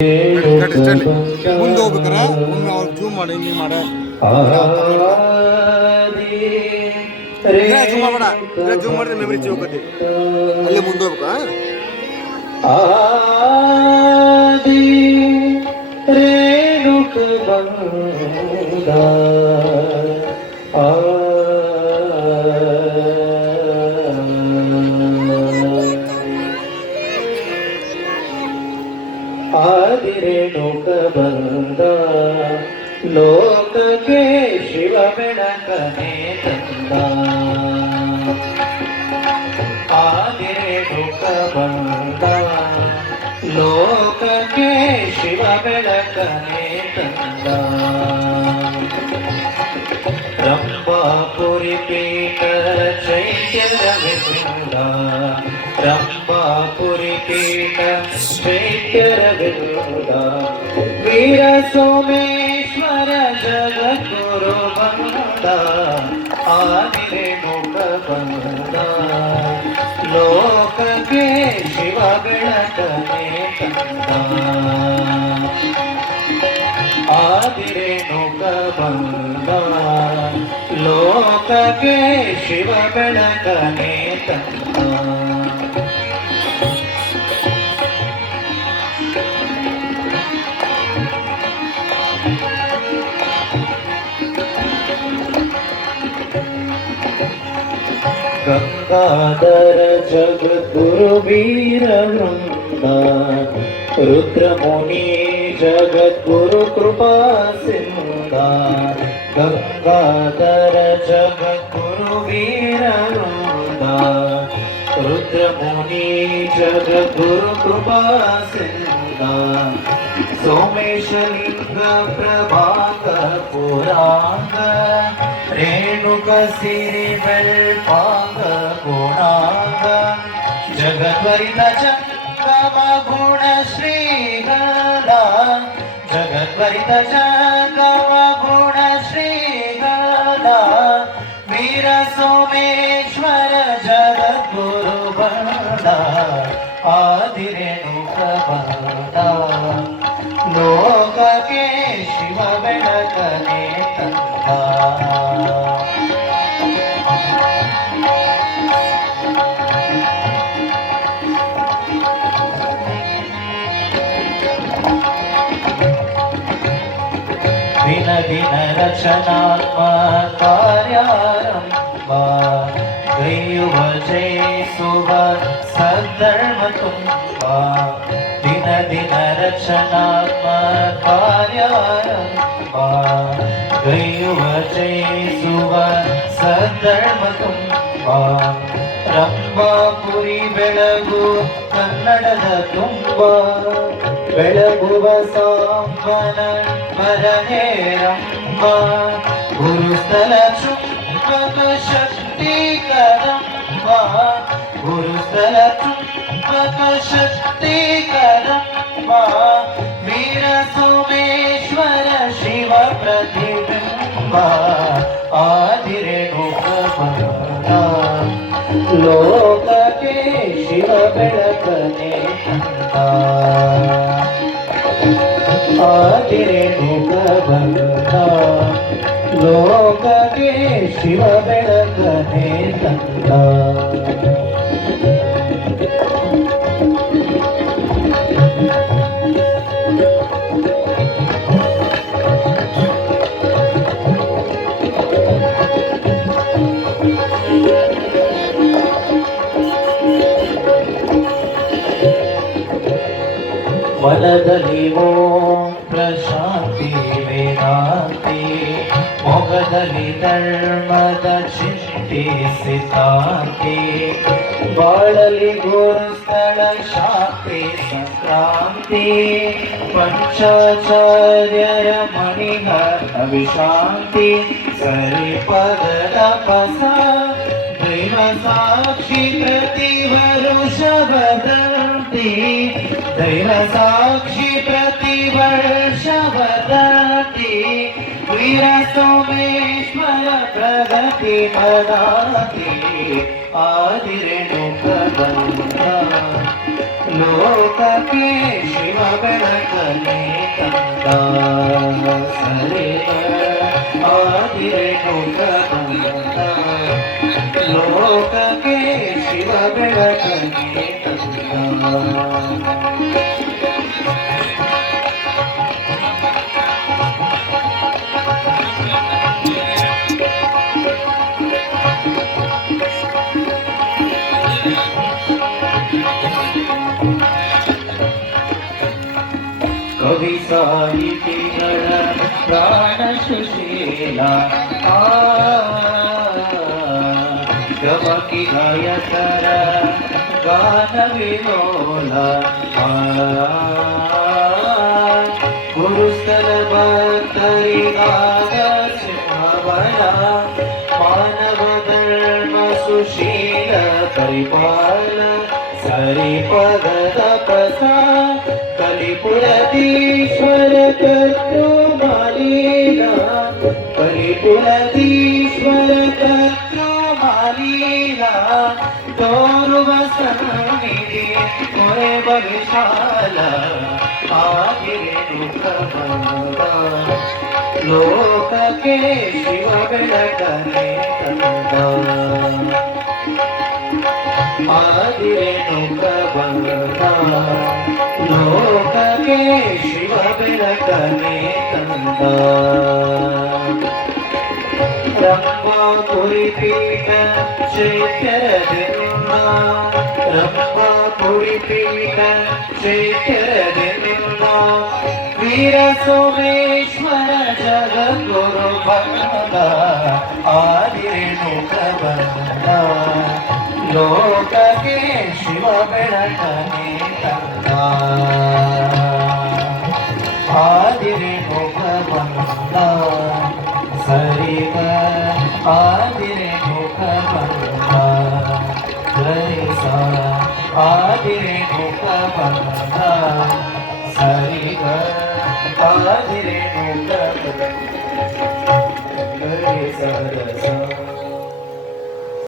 ಮುಂದೆ ಹೋಗ್ಬೇಕಾರ ಒಮ್ಮೆ ಅವ್ರು ಜೂಮ್ ಮಾಡಿ ಹಿಂಗೆ ಮಾಡ ಜೂಮ್ ಮಾಡಬೇಡ, ಜೂಮ್ ಮಾಡಿದ್ರೆ ಮೆಮರಿ ಚೀವ್ ಹೋಗತ್ತೆ. ಅಲ್ಲೇ ಮುಂದೆ ಹೋಗ್ಬೇಕಾ? ರೇಣುಕ ಬಂದ ಆದಿರೇಣುಕ ಬಂದ ಲೋಕಕ್ಕೆ ಶಿವ ಬೆಳಕನೆ ತಂದ. ಆದಿರೇಣುಕ ಬಂದ ಲೋಕಕ್ಕೆ ಶಿವ ಬೆಳಕನೆ ತಂದ. ರಂಭಾಪುರಿ ಪೀಠ ಚೈತ್ಯರವಿಂದ, ರಂಭಾಪುರಿ ಪೀಠ ಚೈತ್ಯರವಿಂದ. ವೀರ ಸೋಮೇಶ್ವರ ಜಗದ್ಗುರು ಬಂದ, ಆದಿರೇಣುಕ ಬಂದ ಲೋಕಕ್ಕೆ ಶಿವ ಬೆಳಕನೆ ತಂದ. ಆದಿರೇಣುಕ ಬಂದ ಲೋಕಕ್ಕೆ ಶಿವ ಬೆಳಕನೆ ತಂದ. ಗಂಗಾಧರ ಜಗದ್ಗುರು ವೀರ ವೃಂದ, ರುದ್ರಮುನಿ ಜಗದ್ಗುರು ಕೃಪಾ ಸಿಂಧ. ಗಂಗಾಧರ ಜಗದ್ಗುರು ವೀರ ವೃಂದ, ರುದ್ರಮುನಿ ಜಗದ್ಗುರು ಕೃಪಾ ಸಿಂಧ. ಸೋಮೇಶಲಿಂಗ ಪ್ರಭಾಕ ಪುರಾಂಗ, ರೇಣುಕ ಸಿರಿ ಬೆಳ್ಪಾಂಗ ಗುಣಾಂಗ. ಜಗದ್ವರಿತ ಜಂಗಮ ಗುಣ ಶ್ರೀಗಳ, ಜಗದ್ವರಿತ ಜಂಗಮ ಗುಣ ಶ್ರೀಗಳ. ವೀರ ಸೋಮೇಶ್ವರ ಜಗದ್ಗುರು ಬಂದ, ಆದಿರೇಣುಕ ಬಂದ ಲೋಕಕ್ಕೆ ಶಿವ ಬೆಳಕನೆ ತಂದ. ದಿನ ದಿನ ರಚನಾತ್ಮಕ ಕಾರ್ಯಾರಂಭ, ಗೈಯುವ ಜಯಿಸುವ ಸದ್ಧರ್ಮ ತುಂಬ. ದಿನ ದಿನ ರಚನಾತ್ಮಕ ಕಾರ್ಯಾರಂಭ, ಗೈಯುವ ಜಯಿಸುವ ಸದ್ಧರ್ಮ ತುಂಬ. ರಂಭಾಪುರಿ ಬೆಳಗು ಕನ್ನಡದ ತುಂಬ, ಬೆಳಗುವ ಸಾಂಬನ ಮರನೇ ರಂಭ. ಗುರುಸ್ಥಳ ಚುಂಬಕ ಶಕ್ತಿ ಕರಂಬ, ಗುರುಸ್ಥಳ ಚುಂಬಕ ಶಕ್ತಿ ಕರಂಬ. ವೀರ ಸೋಮೇಶ್ವರ ಶಿವ ಪ್ರತಿಬಿಂಬ, ಆದಿರೇಣುಕ ಬಂದ ಲೋಕಕ್ಕೆ ಶಿವ ಬೆಳಕನೆ ತಂದ. ಆದಿರೇಣುಕ ಬಂದ ಲೋಕಕ್ಕೆ ಶಿವ ಬೆಳಕನೆ ತಂದ. ಮನದಲ್ಲಿ ಓಂ ಪ್ರಶಾಂತಿ ವೇದಾಂತಿ, ಮೊಗದಲ್ಲಿ ಧರ್ಮದ ಚಿಂತೆ ಸಿದ್ಧಾಂತಿ. ಬಾಳಲಿ ಗುರುಸ್ಥಳ ಶಾಂತಿ ಸಂಕ್ರಾಂತಿ, ಪಂಚಾಚಾರ್ಯರ ಮಣಿಗಳ ವಿಶಾಂತಿ. ಸರಿ ಪದದ ಪಸ ದೈವ ಸಾಕ್ಷಿ ಪ್ರತಿ ವರುಷ ವದಂತಿ, ದೈವ ಸಾಕ್ಷಿ ಪ್ರತಿ ವರ್ಷ ವದಂತಿ. ವೀರ ಸೋಮೇಶ್ವರ ಪ್ರಗತಿ ಪದಾತಿ, ಆದಿರೇಣುಕ ಬಂದ ಲೋಕಕ್ಕೆ ಶಿವ ಬೆಳಕನೆ ತಂದ ಸರಿ ಆದಿರೇನು ಬಂದ ಲೋಕಕ್ಕೆ ಶಿವ ಬೆಳಕನೆ ತಂದ ಕವಿ ಸಾಹಿತಿಗಳ ಪ್ರಾಣ ಸುಶೀಲ ಗಮಕಿ ಗಾಯಕರ ಗಾನ ವಿಲೋಲ ಗುರುಸ್ಥಲ ಭಕ್ತರಿಗಾದ ಸಿಂಹಬಲ ಮಾನವ ಧರ್ಮ ಸುಶೀಲ ಪರಿಪಾಲ ಸರಿಪದ ಪಸ ಕಲಿಪುರದೀಶ್ವರ ಕರ್ತೃ ಮಾಲೀನ ಕಲಿಪುರದೀಶ್ವರ ಕರ್ತೃ ಮಾಲೀನ ತೋರುವ ಸನ್ನಿಧಿ ಕೊರೆವ ವಿಶಾಲ ಆಗಿರೇನು ಪ್ರಬಲ ಲೋಕಕ್ಕೆ ಶಿವ ಬೆಳಕನೆ ತಂದ ಆಗಿರೇನು ಪ್ರಬಲ ಲೋಕಕ್ಕೆ ಶಿವ ಬೆಳಕನೆ ತಂದ ರಂಭಾ ಪುರಿಪೀಠ ಚೈತ್ಯರದಿಂದ ರಂಭಾ ಪುರಿಪೀಠ ಚೈತ್ಯರದಿಂದ ವೀರ ಸೋಮೇಶ್ವರ ಜಗದ್ಗುರು ಬಂದ ಆದಿರೇನು ಪ್ರಬಂಧ ಲೋಕಕ್ಕೆ ಶಿವ ಬೆಳಕನೆ ತಂದ ಆದಿರೇನು ಪ್ರಬಂಧ ಸರಿವ ಆದಿರೇನು ಪ್ರಬಂಧ ರೈಸ ಆದಿರೇನು ಪ್ರಬಂಧ ಸರಿವ ಆದಿರೇನು ಪ್ರಬಂಧ